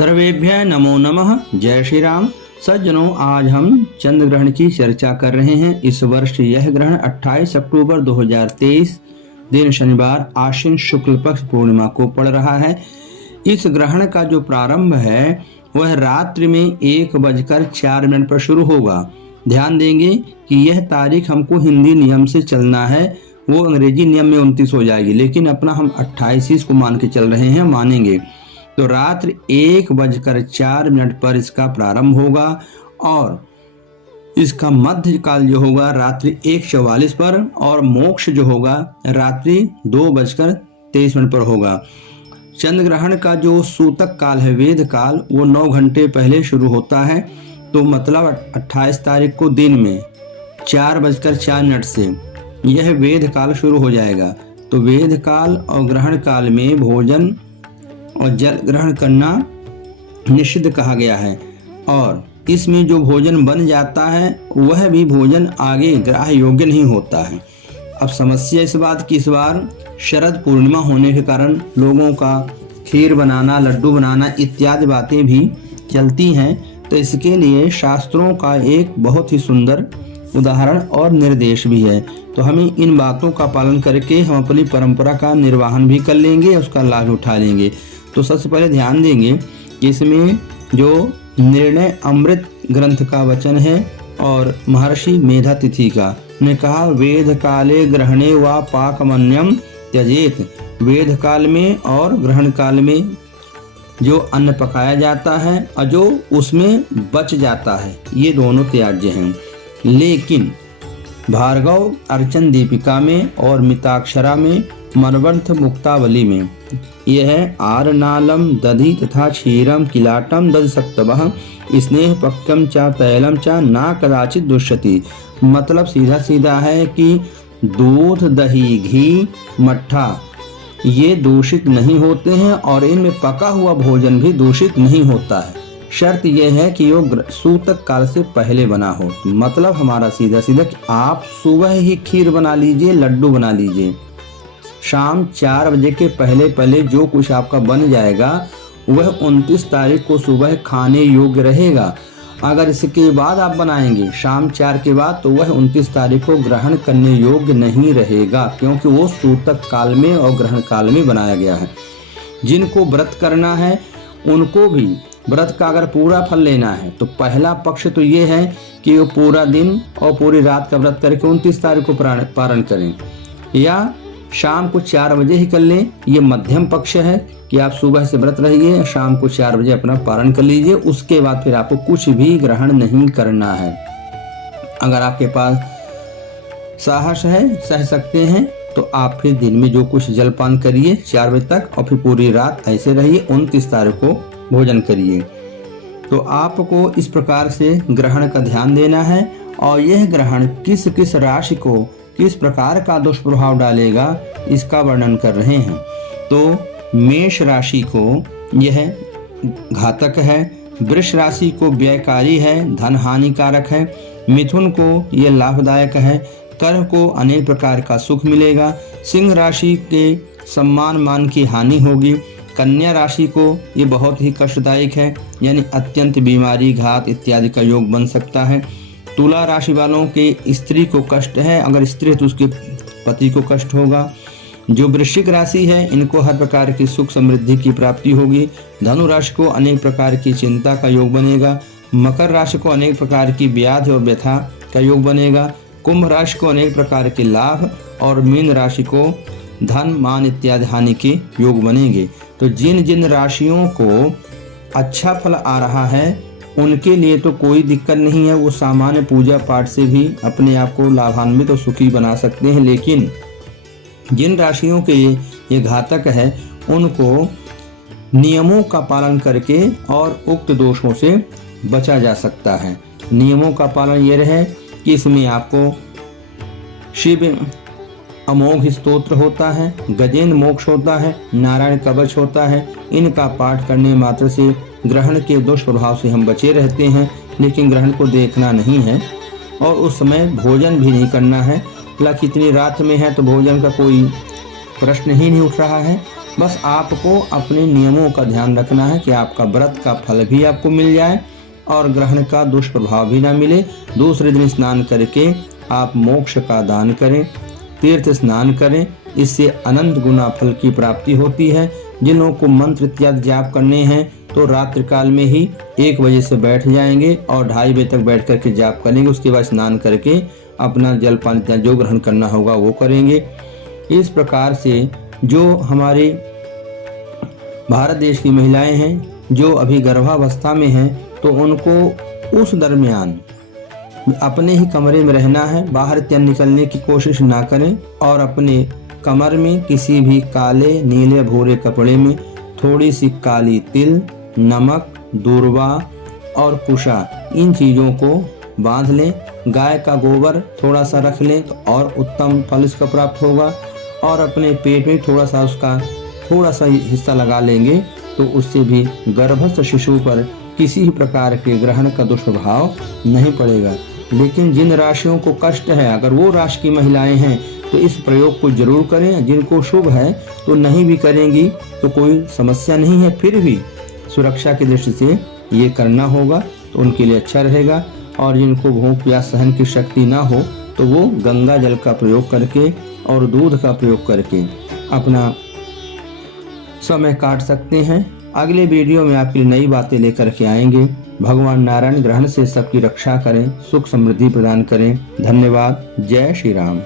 सर्वेभ्य नमो नमः। जय श्री राम। सज्जनों, आज हम चंद्र ग्रहण की चर्चा कर रहे हैं। इस वर्ष यह ग्रहण 28 अक्टूबर 2023 दिन शनिवार आश्विन शुक्ल पक्ष पूर्णिमा को पड़ रहा है। इस ग्रहण का जो प्रारंभ है वह रात्रि में 1:04 पर शुरू होगा। ध्यान देंगे कि यह तारीख हमको हिंदी नियम से चलना है, वो अंग्रेजी नियम में 29 हो जाएगी, लेकिन अपना हम 28 को मान के चल रहे हैं, मानेंगे। तो रात्रि 1:04 पर इसका प्रारंभ होगा और इसका मध्य काल जो होगा रात्रि 1:44 पर और मोक्ष जो होगा रात्रि 2:23 पर होगा। चंद्र ग्रहण का जो सूतक काल है, वेद काल, वो 9 घंटे पहले शुरू होता है। तो मतलब 28 तारीख को दिन में 4:04 से यह वेद काल शुरू हो जाएगा। तो वेद काल और ग्रहण काल में भोजन और जल ग्रहण करना निषिद्ध कहा गया है, और इसमें जो भोजन बन जाता है वह भी भोजन आगे ग्राह्य योग्य नहीं होता है। अब समस्या इस बात की, इस बार शरद पूर्णिमा होने के कारण लोगों का खीर बनाना, लड्डू बनाना इत्यादि बातें भी चलती हैं। तो इसके लिए शास्त्रों का एक बहुत ही सुंदर उदाहरण और निर्देश भी है। तो हमें इन बातों का पालन करके हम अपनी परंपरा का निर्वहन भी कर लेंगे, उसका लाभ उठा लेंगे। तो सबसे पहले ध्यान देंगे कि इसमें जो निर्णय अमृत ग्रंथ का वचन है और महर्षि मेधातिथि का ने कहा, वेद काले ग्रहणे व पाकमन्यम त्यजेत। वेद काल में और ग्रहण काल में जो अन्न पकाया जाता है और जो उसमें बच जाता है, ये दोनों त्याज्य हैं। लेकिन भार्गव अर्चन दीपिका में और मिताक्षरा में मनवंथ मुक्तावली में यह आरनालम दधि तथा क्षीरम किलाटम दध सक्तवः स्नेह पक्कम चा तैलम चा ना कदाचित दुष्यति। मतलब सीधा सीधा है कि दूध, दही, घी, मट्ठा ये दूषित नहीं होते हैं और इनमें पका हुआ भोजन भी दूषित नहीं होता है। शर्त यह है कि वो सूतक काल से पहले बना हो। मतलब हमारा सीधा सीधा कि आप सुबह ही खीर बना लीजिए, लड्डू बना लीजिए, शाम 4 बजे के पहले पहले जो कुछ आपका बन जाएगा वह 29 तारीख को सुबह खाने योग्य रहेगा। अगर इसके बाद आप बनाएंगे शाम 4 के बाद, तो वह 29 तारीख को ग्रहण करने योग्य नहीं रहेगा, क्योंकि वो सूतक काल में और ग्रहण काल में बनाया गया है। जिनको व्रत करना है उनको भी व्रत का अगर पूरा फल लेना है तो पहला पक्ष तो ये है कि वो पूरा दिन और पूरी रात का व्रत करके 29 तारीख को पारण करें, या शाम को 4 बजे ही कर लें। ये मध्यम पक्ष है कि आप सुबह से व्रत रहिए, शाम को 4 बजे अपना पारण कर लीजिए। उसके बाद फिर आपको कुछ भी ग्रहण नहीं करना है। अगर आपके पास साहस है, सह सकते हैं, तो आप फिर दिन में जो कुछ जलपान करिए 4 बजे तक और फिर पूरी रात ऐसे रहिए, 29 तारीख को भोजन करिए। तो आपको इस प्रकार से ग्रहण का ध्यान देना है, और यह ग्रहण किस किस राशि को किस प्रकार का दुष्प्रभाव डालेगा इसका वर्णन कर रहे हैं। तो मेष राशि को यह घातक है, वृष राशि को व्ययकारी है, धन हानिकारक है, मिथुन को यह लाभदायक है, कर्क को अनेक प्रकार का सुख मिलेगा, सिंह राशि के सम्मान मान की हानि होगी, कन्या राशि को ये बहुत ही कष्टदायक है, यानी अत्यंत बीमारी, घात इत्यादि का योग बन सकता है। तुला राशि वालों के स्त्री को कष्ट है, अगर स्त्री है तो उसके पति को कष्ट होगा। जो वृश्चिक राशि है इनको हर प्रकार की सुख समृद्धि की प्राप्ति होगी। धनु राशि को अनेक प्रकार की चिंता का योग बनेगा। मकर राशि को अनेक प्रकार की व्याधि और व्यथा का योग बनेगा। कुंभ राशि को अनेक प्रकार के लाभ, और मीन राशि को धन मान इत्यादि हानि के योग बनेंगे। तो जिन जिन राशियों को अच्छा फल आ रहा है उनके लिए तो कोई दिक्कत नहीं है, वो सामान्य पूजा पाठ से भी अपने आप को लाभान्वित और सुखी बना सकते हैं। लेकिन जिन राशियों के ये घातक है उनको नियमों का पालन करके और उक्त दोषों से बचा जा सकता है। नियमों का पालन ये रहे कि इसमें आपको शिव अमोघ स्तोत्र होता है, गजेंद्र मोक्ष होता है, नारायण कवच होता है। इनका पाठ करने मात्र से ग्रहण के दुष्प्रभाव से हम बचे रहते हैं। लेकिन ग्रहण को देखना नहीं है और उस समय भोजन भी नहीं करना है। हालांकि इतनी रात में है तो भोजन का कोई प्रश्न ही नहीं उठ रहा है। बस आपको अपने नियमों का ध्यान रखना है कि आपका व्रत का फल भी आपको मिल जाए और ग्रहण का दुष्प्रभाव भी ना मिले। दूसरे दिन स्नान करके आप मोक्ष का दान करें, तीर्थ स्नान करें, इससे अनंत गुना फल की प्राप्ति होती है। जिन लोगों को मंत्र इत्यादि जाप करने हैं तो रात्रि काल में ही 1 बजे से बैठ जाएंगे और 2:30 बजे तक बैठ करके जाप करेंगे। उसके बाद स्नान करके अपना जल पान जो ग्रहण करना होगा वो करेंगे। इस प्रकार से जो हमारे भारत देश की महिलाएं हैं जो अभी गर्भावस्था में हैं तो उनको उस दरमियान अपने ही कमरे में रहना है, बाहर इत्यादि निकलने की कोशिश ना करें और अपने कमर में किसी भी काले नीले भूरे कपड़े में थोड़ी सी काली तिल, नमक, दूर्वा और कुशा इन चीज़ों को बांध लें। गाय का गोबर थोड़ा सा रख लें तो और उत्तम फल इसका प्राप्त होगा। और अपने पेट में थोड़ा सा हिस्सा लगा लेंगे तो उससे भी गर्भस्थ शिशु पर किसी भी प्रकार के ग्रहण का दुष्प्रभाव नहीं पड़ेगा। लेकिन जिन राशियों को कष्ट है, अगर वो राशि की महिलाएं हैं तो इस प्रयोग को जरूर करें। जिनको शुभ है तो नहीं भी करेंगी तो कोई समस्या नहीं है, फिर भी सुरक्षा की दृष्टि से ये करना होगा तो उनके लिए अच्छा रहेगा। और जिनको भूख प्यास सहन की शक्ति ना हो तो वो गंगा जल का प्रयोग करके और दूध का प्रयोग करके अपना समय काट सकते हैं। अगले वीडियो में आपके लिए नई बातें लेकर के आएंगे। भगवान नारायण ग्रहण से सबकी रक्षा करें, सुख समृद्धि प्रदान करें। धन्यवाद। जय श्री राम।